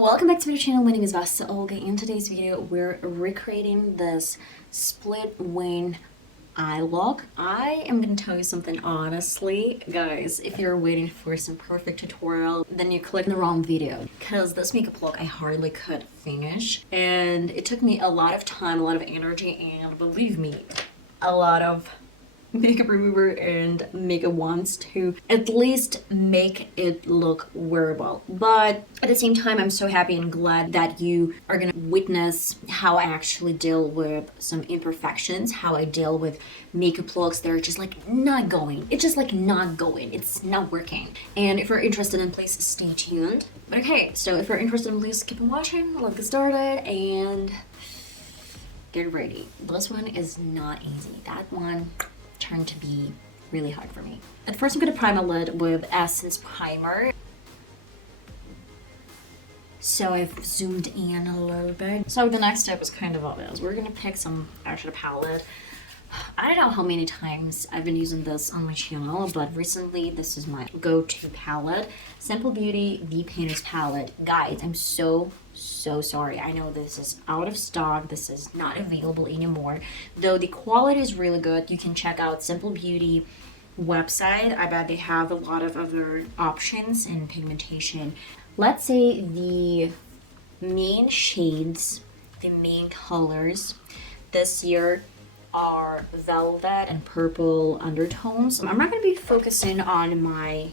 Welcome back to my channel. My name is VassaOlga. In today's video, we're recreating this split wing eye look. I am gonna tell you something honestly, guys. If you're waiting for some perfect tutorial, then you clicked the wrong video, because this makeup look I hardly could finish, and it took me a lot of time, a lot of energy, and believe me, a lot of makeup remover and makeup wands to at least make it look wearable. But at the same time, I'm so happy and glad that you are gonna witness how I actually deal with some imperfections, how I deal with makeup looks that are just like not going. It's just like not going. It's not working. And if you're interested, then please stay tuned. But okay, so if you're interested, please keep on watching. Let's get started and get ready. This one is not easy. That one turned to be really hard for me. At first, I'm gonna prime my lid with Essence Primer. So I've zoomed in a little bit. So the next step is kind of obvious. We're gonna pick some eyeshadow palette. I don't know how many times I've been using this on my channel, but recently this is my go-to palette. Simple Beauty The Painter's Palette. Guys, I'm so sorry. I know this is out of stock. This is not available anymore. Though the quality is really good. You can check out Simple Beauty website. I bet they have a lot of other options in pigmentation. Let's say the main shades, the main colors this year are velvet and purple undertones. I'm not going to be focusing on my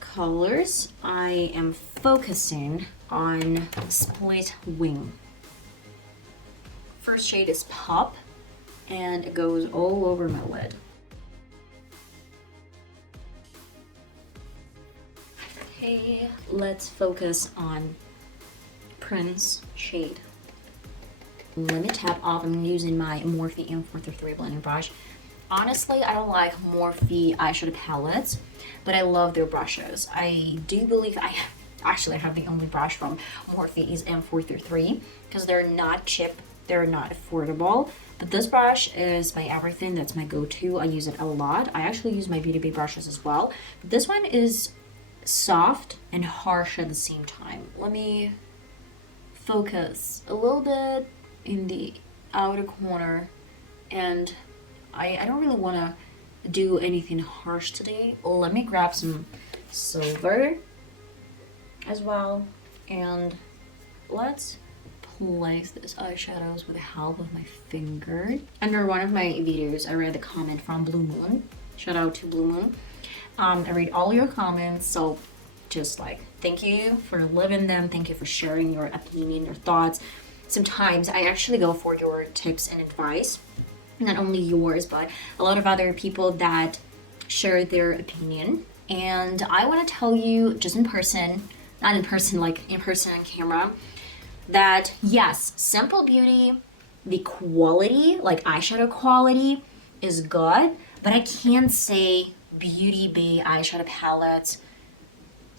colors. I am focusing on split wing. First shade is Pop, and it goes all over my lid. Okay, let's focus on Prince shade. Let me tap off. I'm using my Morphe M433 blending brush. Honestly, I don't like Morphe eyeshadow palettes, but I love their brushes. I do believe I have the only brush from Morphe is M433 because they're not cheap, they're not affordable. But this brush is my everything. That's my go-to. I use it a lot. I actually use my Beauty Bay brushes as well. But this one is soft and harsh at the same time. Let me focus a little bit in the outer corner, and I don't really want to do anything harsh today. Let me grab some silver as well, and let's place these eyeshadows with the help of my finger. Under one of my videos, I read the comment from Blue Moon. Shout out to Blue Moon. I read all your comments, so just like thank you for living them. Thank you for sharing your opinion, your thoughts. Sometimes I actually go for your tips and advice, not only yours, but a lot of other people that share their opinion. And I want to tell you just in person, not in person, like in person on camera, that yes, Simple Beauty, the quality, like eyeshadow quality is good, but I can't say Beauty Bay eyeshadow palettes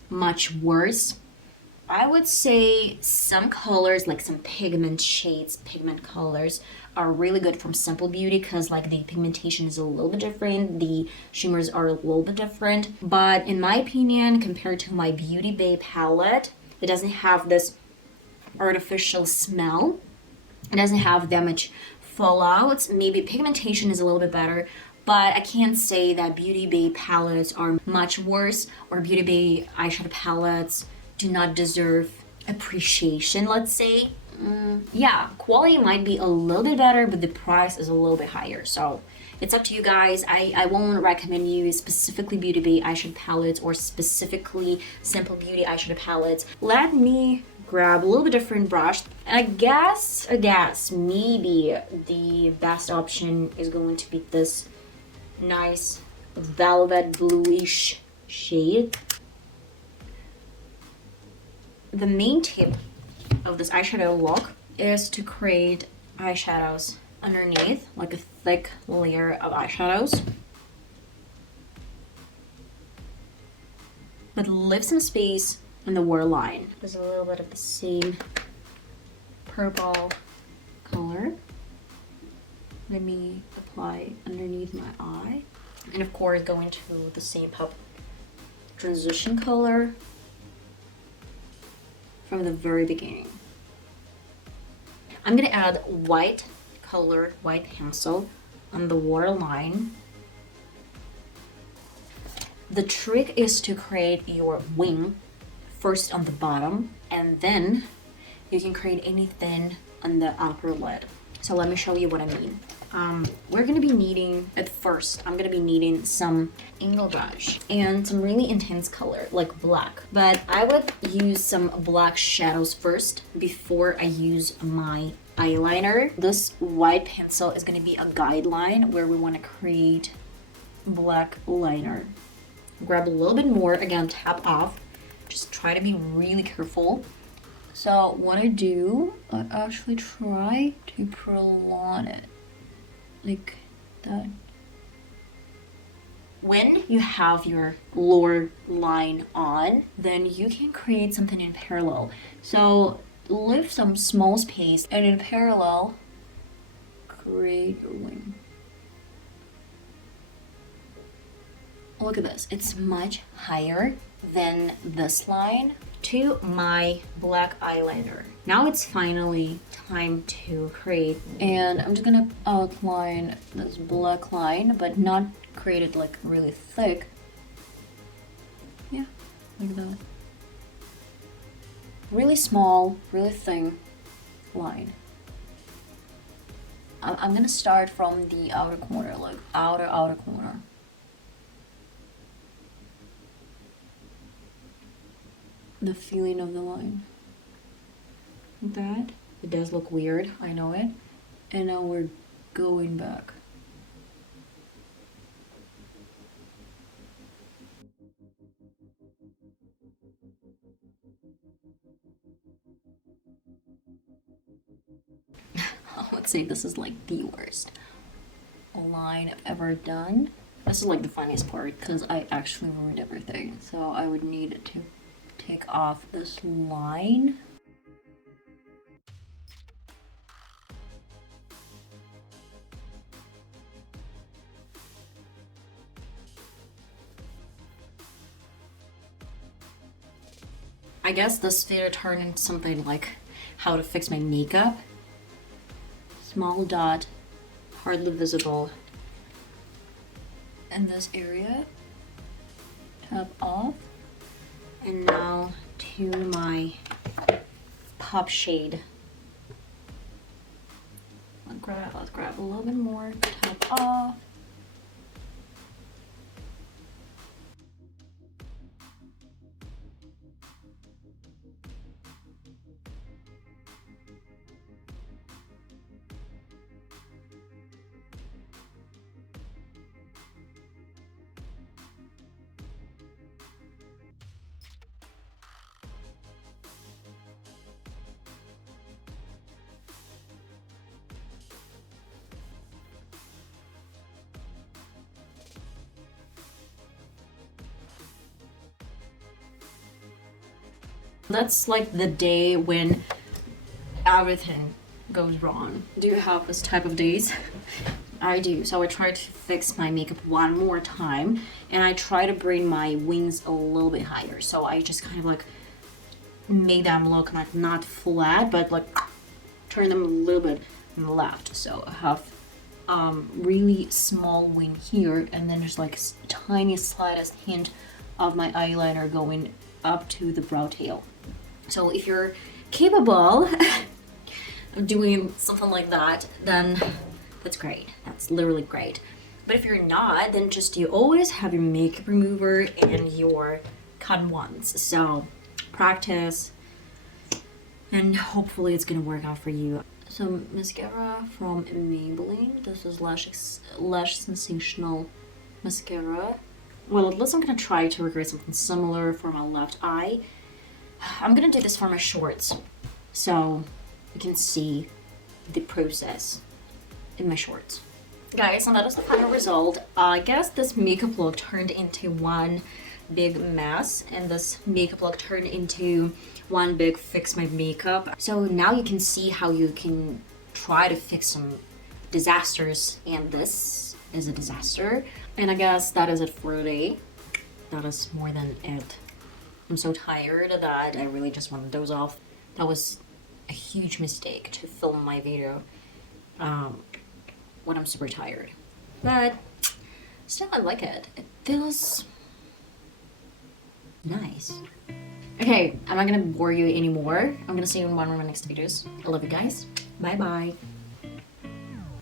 much worse. I would say some colors, like some pigment shades, pigment colors, are really good from Simple Beauty because like the pigmentation is a little bit different, the shimmers are a little bit different. But in my opinion, compared to my Beauty Bay palette, it doesn't have this artificial smell. It doesn't have that much fallout. Maybe pigmentation is a little bit better, but I can't say that Beauty Bay palettes are much worse or Beauty Bay eyeshadow palettes do not deserve appreciation, let's say. Yeah, quality might be a little bit better, but the price is a little bit higher. So it's up to you guys. I won't recommend you specifically Beauty Bay eyeshadow palettes or specifically Simple Beauty eyeshadow palettes. Let me grab a little bit different brush. I guess maybe the best option is going to be this nice velvet bluish shade. The main tip of this eyeshadow look is to create eyeshadows underneath, like a thick layer of eyeshadows, but leave some space in the waterline. There's a little bit of the same purple color. Let me apply underneath my eye, and of course go into the same pop transition color from the very beginning. I'm gonna add white pencil on the waterline. The trick is to create your wing first on the bottom, and then you can create anything on the upper lid. So let me show you what I mean. We're gonna be needing, at first, I'm gonna be needing some angle brush and some really intense color, like black. But I would use some black shadows first before I use my eyeliner. This white pencil is gonna be a guideline where we wanna create black liner. Grab a little bit more, again, tap off. Just try to be really careful. So what I do, I actually try to prolong it, like that. When you have your lower line on, then you can create something in parallel. So leave some small space and in parallel, create your wing. Look at this, it's much higher than this line to my black eyeliner. Now it's finally time to create, and I'm just gonna outline this black line, but not create it like really thick. Yeah, like that. Really small, really thin line. I'm gonna start from the outer corner, like outer corner. The feeling of the line. That. It does look weird, I know it. And now we're going back. I would say this is like the worst line I've ever done. This is like the funniest part because I actually ruined everything. So I would need to take off this line. I guess this video turned into something like how to fix my makeup. Small dot, hardly visible in this area. Tap off. And now to my pop shade. Let's grab a little bit more, tap off. That's like the day when everything goes wrong. Do you have this type of days? I do. So I try to fix my makeup one more time, and I try to bring my wings a little bit higher. So I just kind of like make them look like not flat, but like turn them a little bit left. So I have really small wing here, and then there's like tiny slightest hint of my eyeliner going up to the brow tail. So if you're capable of doing something like that, then that's great. That's literally great. But if you're not, then just you always have your makeup remover and your cotton ones. So practice, and hopefully it's gonna work out for you. Some mascara from Maybelline. This is Lash Sensational mascara. Well, at least I'm gonna try to recreate something similar for my left eye. I'm gonna do this for my shorts, so you can see the process in my shorts. Guys, and that is the final result. I guess this makeup look turned into one big mess, and this makeup look turned into one big fix my makeup. So now you can see how you can try to fix some disasters, and this is a disaster. And I guess that is it for today. That is more than it. I'm so tired that I really just want to doze off. That was a huge mistake to film my video when I'm super tired. But still, I like it. It feels nice. Okay, I'm not gonna bore you anymore. I'm gonna see you in one of my next videos. I love you guys. Bye bye.